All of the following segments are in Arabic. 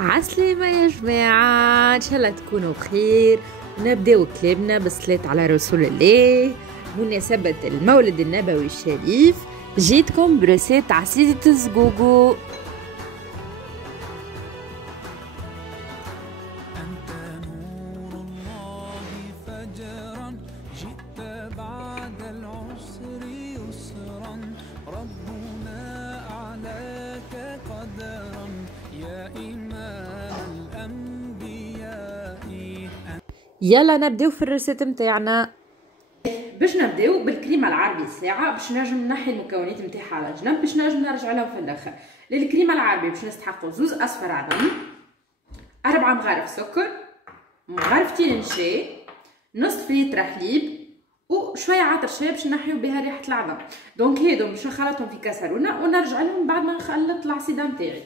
عسلامة يا جماعة، إن شاء الله تكونوا بخير. ونبداو كلامنا بالصلاة على رسول الله بمناسبة المولد النبوي الشريف. جيتكم برسالة عصيدة الزقوقو. يلا نبداو في الريسيت نتاعنا. باش نبداو بالكريمه العربي ساعه باش نجم نحي المكونات نتاعها على جنب باش نجم نرجع لهم في الاخر. للكريمه العربي باش نستحقوا زوز اصفر عظم، 4 مغارف سكر، مغرفتين نشا، نصف لتر حليب وشويه عطر شاي باش نحيو بها ريحه العظم. دونك هادو باش نخلطهم في كاسرونه ونرجع لهم بعد ما نخلط العصيده نتاعي.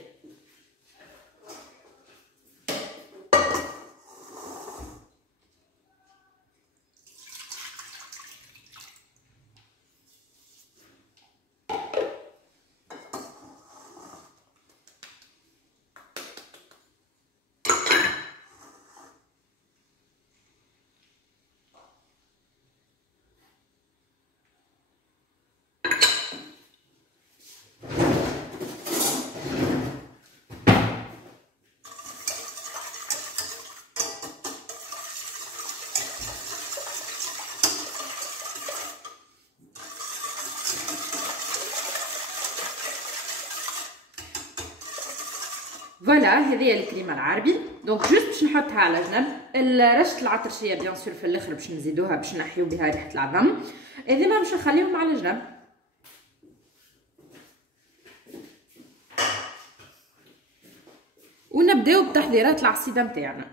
فوالا هذه الكريمه العربي. دونك جوست باش نحطها على جنب. رشه العطرشيه بيان سور في الاخر باش نزيدوها باش نحيو بها ريحه العظم. هذيما باش نخليهم على جنب. ونبداو بتحضيرات العصيده نتاعنا.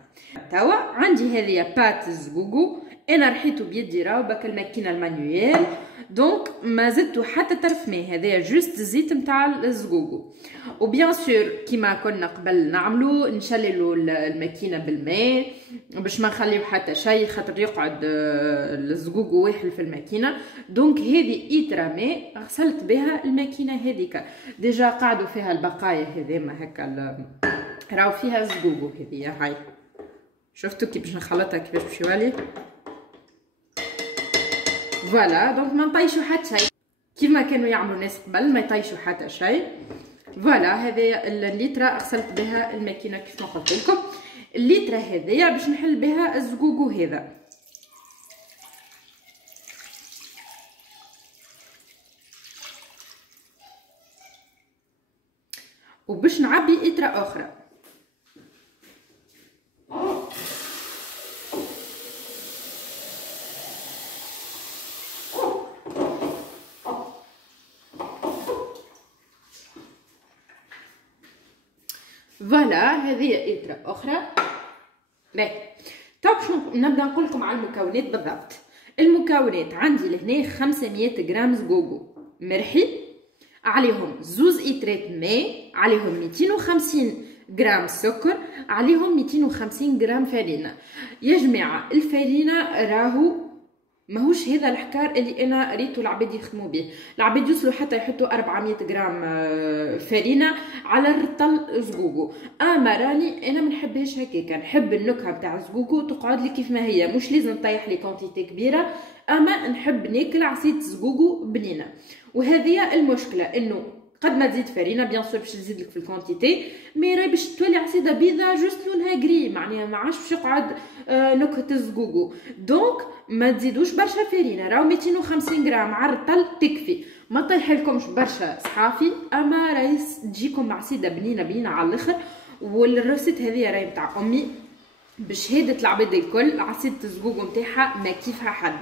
توا عندي هذه بات الزقوقو، انا رحيتو بيدي راهو باك الماكينه المانيويل، دونك ما زدتو حتى طرف ماء. هذايا جوست الزيت نتاع الزقوقو. وبيان سور كيما كنا قبل نعملو نشللو الماكينه بالماء باش ما نخليو حتى شيء خاطر يقعد الزقوقو واحل في الماكينه. دونك هذه ايترا ماء غسلت بها الماكينه هذيك، ديجا قعدوا فيها البقايا هذيما هكا راهو فيها زقوقو. هذه هاي شفتوا كي باش نخلطها كيفاش باش يولي. فوالا دونك ما نطيشوا حتى شيء كيما كانوا يعملوا الناس قبل، ما يطيشوا حتى شيء. فوالا هذه الليتره غسلت بها الماكينه كيف ما قلت لكم. الليتره هذيا باش نحل بها الزقوقو هذا. وباش نعبي لتره اخرى. فوالا هذه إترة أخرى. باهي تو باش نبدا نقول لكم على المكونات بالضبط. المكونات عندي لهنا 500 غرام زقوقو مرحي، عليهم زوز إترات ماء، عليهم 250 غرام سكر، عليهم 250 غرام فرينة. يا جماعة الفرينة راهو ماهوش هذا الحكار اللي انا ريتو العباد يخدموا به. العباد يوصلوا حتى يحطوا 400 غرام فرينه على الرطل زقوقو. اما راني انا ما نحبهاش هكاك، نحب النكهه تاع الزقوقو تقعد لي كيف ما هي، مش لازم نطيح لي كونتيتي كبيره، اما نحب ناكل عصيده زقوقو بنينه. وهذه المشكله انه قد ما تزيد فرينه بيان سور باش تزيد لك في الكونتيتي، مي راهي باش تولي عصيده بيضه جوست لونها غري، معناها ما عادش باش يقعد نكهه الزقوقو. دونك ما تزيدوش برشا فرينه، راهو 250 غرام على الرطل تكفي، ما طيحلكمش برشا صحافي، اما راهي تجيكم عصيده بنينه على الاخر. والريسيت هذه راهي نتاع امي بشهاده العباد الكل، عصيده الزقوقو نتاعها ما كيفها حد،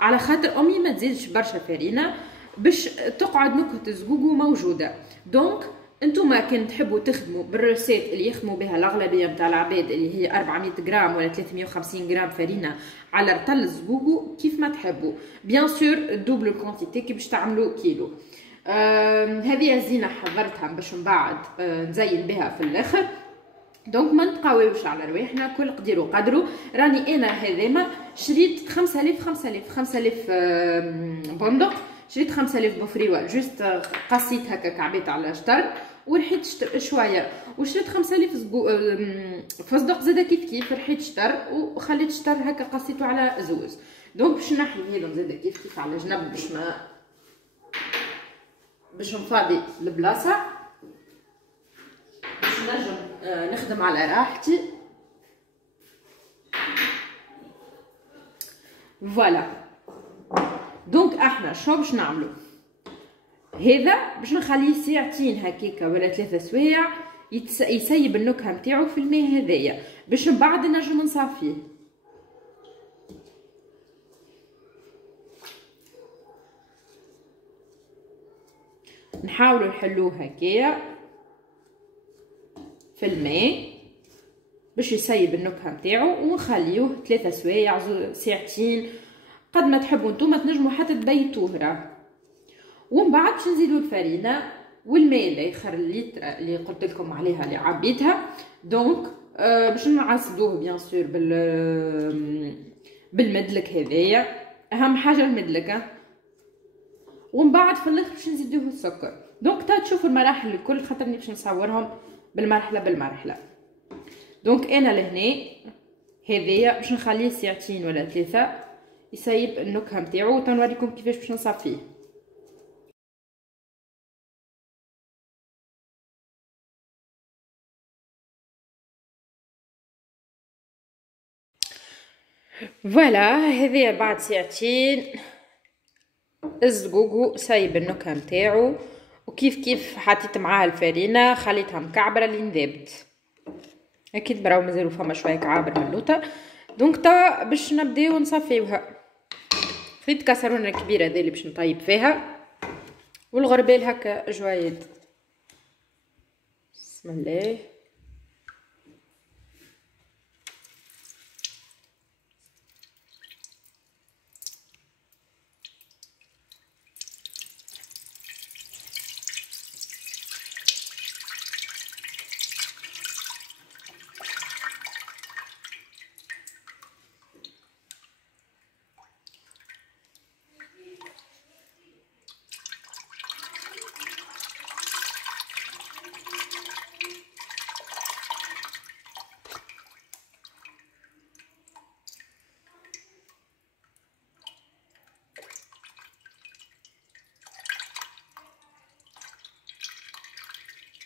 على خاطر امي ما تزيدش برشا فرينه باش تقعد نكهه الزقوقو موجوده. دونك انتوما كان تحبوا تخدموا بالريسيت اللي يخدموا بها الاغلبيه نتاع العباد اللي هي 400 غرام ولا 350 غرام فرينه على رطل الزقوقو كيف ما تحبوا. بيان سور دوبل الكونتيتي كي باش تعملوا كيلو. هذه الزينه حضرتها باش من بعد نزين بها في الاخر. دونك ما نتقاويوش على رواحنا، كل قدير وقدرو. راني انا هذيما شريت 5000 بندق، شريت 5000 بفريوه جوست قصيت هكا كعبيت على شطر ورحيت شويه وشريت 5000 فصدق زاده كيف رحيت شطر وخليت شطر هكا قصيته على زوز. دونك باش نحي هذا زاده كيف على جنب باش نفاضي البلاصه باش نجم نخدم على راحتي. فوالا دونك احنا شنو باش نعملو؟ هذا باش نخليه ساعتين هكاكا ولا 3 سوايع يسيب النكهه نتاعو في الماء هذايا باش من بعد نجم نصافيه. نحاولوا نحلوه هكايا في الماء باش يسيب النكهه نتاعو ونخليوه 3 سوايع ساعتين قد ما تحبوا نتوما. تنجموا حتى تبيتوه راه. ومن بعد باش نزيدوا الفرينه والماء الاخر الليتر اللي قلت لكم عليها اللي عبيتها. دونك باش نعصدوه بيان سور بالمدلك هذايا، اهم حاجه المدلك. ومن بعد في الاخر باش نزيدوه السكر. دونك تا تشوفوا المراحل الكل خاطرني باش نصورهم بالمرحله. دونك انا لهنا هذايا باش نخليه ساعتين ولا 3 يسيب النكهه نتاعو وتنوريكم كيفاش باش نصفيه. فوالا هذايا بعد ساعتين الزقوقو سايب النكهه نتاعو وكيف حطيت معاها الفرينه خليتها مكعبره لين ذابت. اكيد براو مازالو فما شويه كعابر من اللوطه. دونك تا باش نبداو نصفيوها. خديت كاسرونه كبيره هذه اللي باش نطيب فيها والغربال هكا جوايد. بسم الله.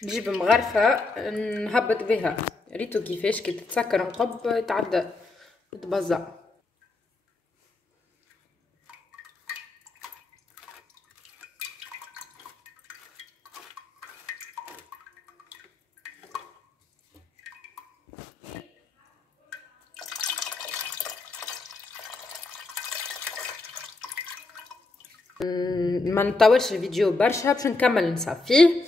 نجيب مغرفه نهبط بها ريتو كيفاش كي تتسكر نقب تعدى تبزع. ما نطولش الفيديو برشا باش نكمل نصفيه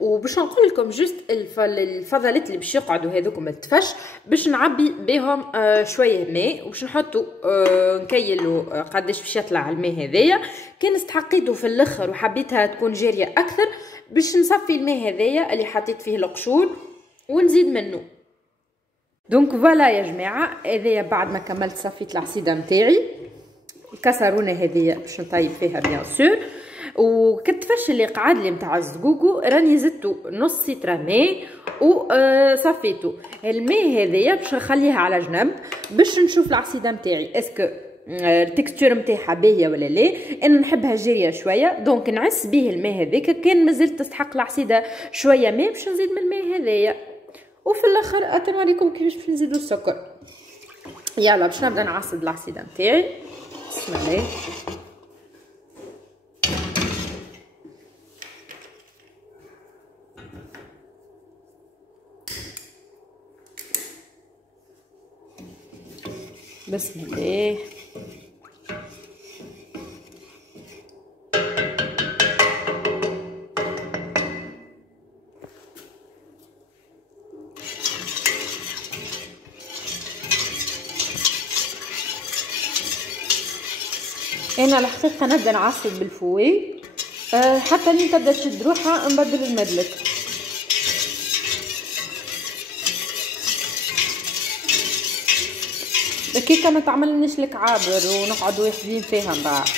وباش نقول لكم جوست الفضلات اللي باش يقعدوا هذوكم التفش باش نعبي بهم شويه ماء وباش نحطوا نكيلوا قداش باش يطلع الماء هذايا. كان استحقيته في الاخر وحبيتها تكون جاريه اكثر باش نصفي الماء هذايا اللي حطيت فيه القشور ونزيد منه. دونك فوالا يا جماعه هذايا بعد ما كملت صفيت العصيده نتاعي. الكسرونه هذيا باش نطيب فيها بيان سور. وكتفش اللي قعد لي نتاع الزقوقو راني زدتو نص سيترا ماء وصفيتو. الماء هذايا باش نخليها على جنب باش نشوف العصيده نتاعي اسكو التكستور نتاعها باهيه ولا لا. انا نحبها جاريه شويه دونك نعس به الماء هذاك. كان مازلت تستحق العصيده شويه ماء باش نزيد من الماء هذايا. وفي الاخر اتنوريكم كيفاش باش نزيدو السكر. يلا باش نبدا نعصد العصيده نتاعي. بسم الله. بسم الله. انا الحقيقه نبدا نعصب بالفوي حتى لين تبدا تشد روحها نبدل المدلك. دقيقه ما تعملنيش الكعابر ونقعدوا واحدين فيها من بعد.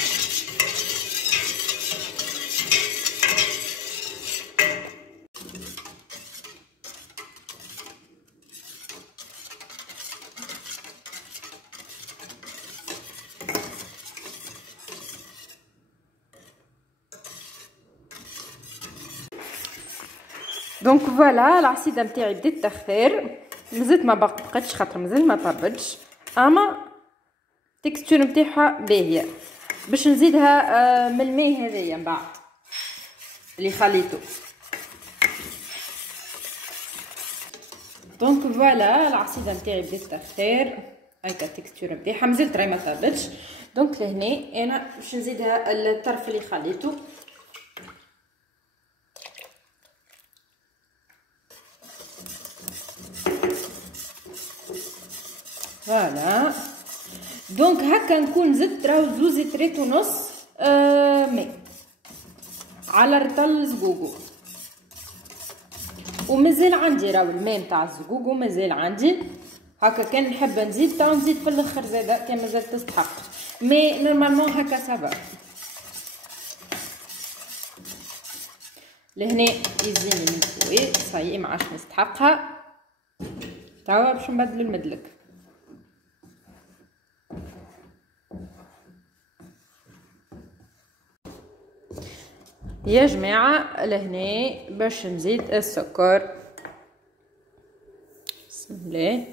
دونك فوالا العصيده نتاعي بدات تخفر، مازلت ما بقتش خاطر مازال ما طابتش، اما التكستور نتاعها باهيه. باش نزيدها من الماء هذايا من بعد اللي خليته. دونك فوالا العصيده نتاعي بدات تخفر، هاكا التكستور نتاعها مازالت راهي ما طابتش. دونك لهنا انا باش نزيدها الطرف اللي خليته. فوالا دونك هكا نكون زدت راهو 2 لترات ونص ماء على رطل زقوقو، ومازال عندي راهو الماء نتاع الزقوقو مازال عندي. هكا كان نحب نزيد تو نزيد في الاخر زاده كان مازال تستحق، مي نورمالمون هكا صافا. لهنا يزيني من فوق صايي ما عادش نستحقها. توا باش نبدلو المدلك. يا جماعه لهنا باش نزيد السكر. بسم الله.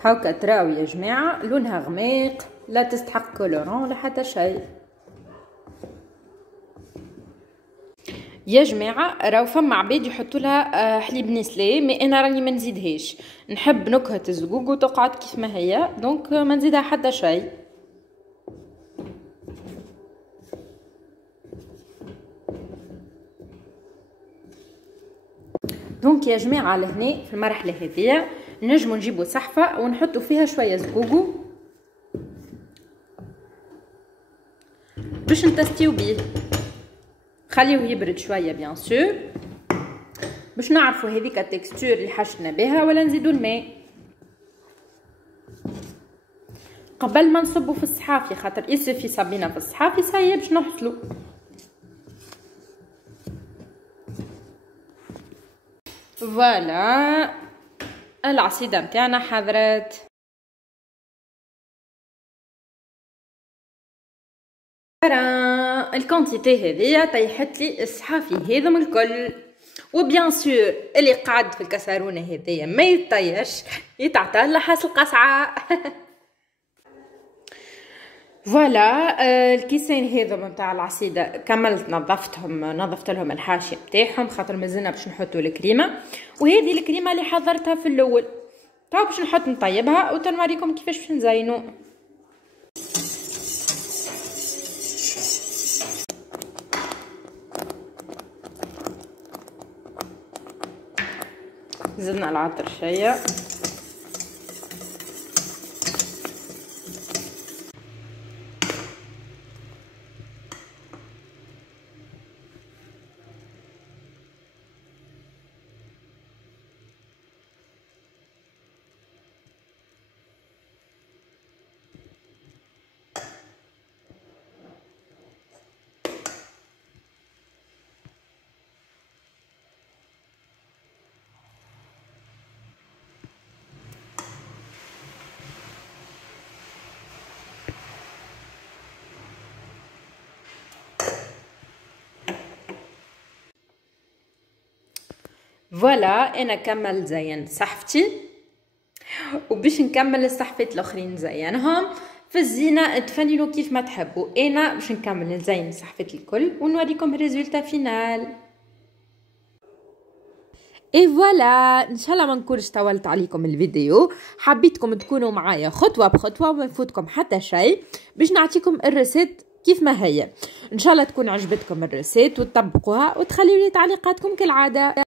هاكا تراو يا جماعه لونها غميق، لا تستحق كولورون ولا حتى شيء. يا جماعه راهو فما عباد يحطوا لها حليب نسلي، مي انا راني ما نزيدهاش، نحب نكهه الزقوق وتقعد كيف ما هي، دونك ما نزيدها حتى شيء. دونك يا جماعه لهنا في المرحله هذه نجمو نجيبو صحفه ونحطو فيها شويه زقوقو باش نتستيو بيه. خليوه يبرد شويه بيان سور باش نعرفوا هذيك التكستور اللي حشنا بها، ولا نزيدو الماء قبل ما نصبو في الصحافي، خاطر يصفي صبينا في الصحافي صايي باش نحصلو. فوالا العصيده نتاعنا حضرت. الكونتيتي هذيا طيحت لي الصحافي هذم الكل، وبيان سور اللي قاعد في الكسرونه هذيا ما يطيش يتعطى لحاس القصعه. فوالا الكيسين هذوما نتاع العصيده كملت نظفتهم، نظفت لهم الحاشيه نتاعهم خاطر مازلنا باش نحطوا الكريمه. وهذه الكريمه اللي حضرتها في الاول، تو باش نحط نطيبها وتنوريكم كيفاش باش نزينو. زدنا العطر شويه. فوالا انا كمل زين صحفتي، وباش نكمل الصحفات الاخرين نزينهم في الزينه تفننوا كيف ما تحبوا. انا باش نكمل نزين الصحفات الكل ونوريكم الريزولتا فينال. اي فوالا ان شاء الله ما نكونش طولت عليكم الفيديو، حبيتكم تكونوا معايا خطوه بخطوه وما يفوتكم حتى شيء باش نعطيكم الريسيت كيف ما هي. ان شاء الله تكون عجبتكم الريسيت وتطبقوها وتخليوا لي تعليقاتكم كالعاده.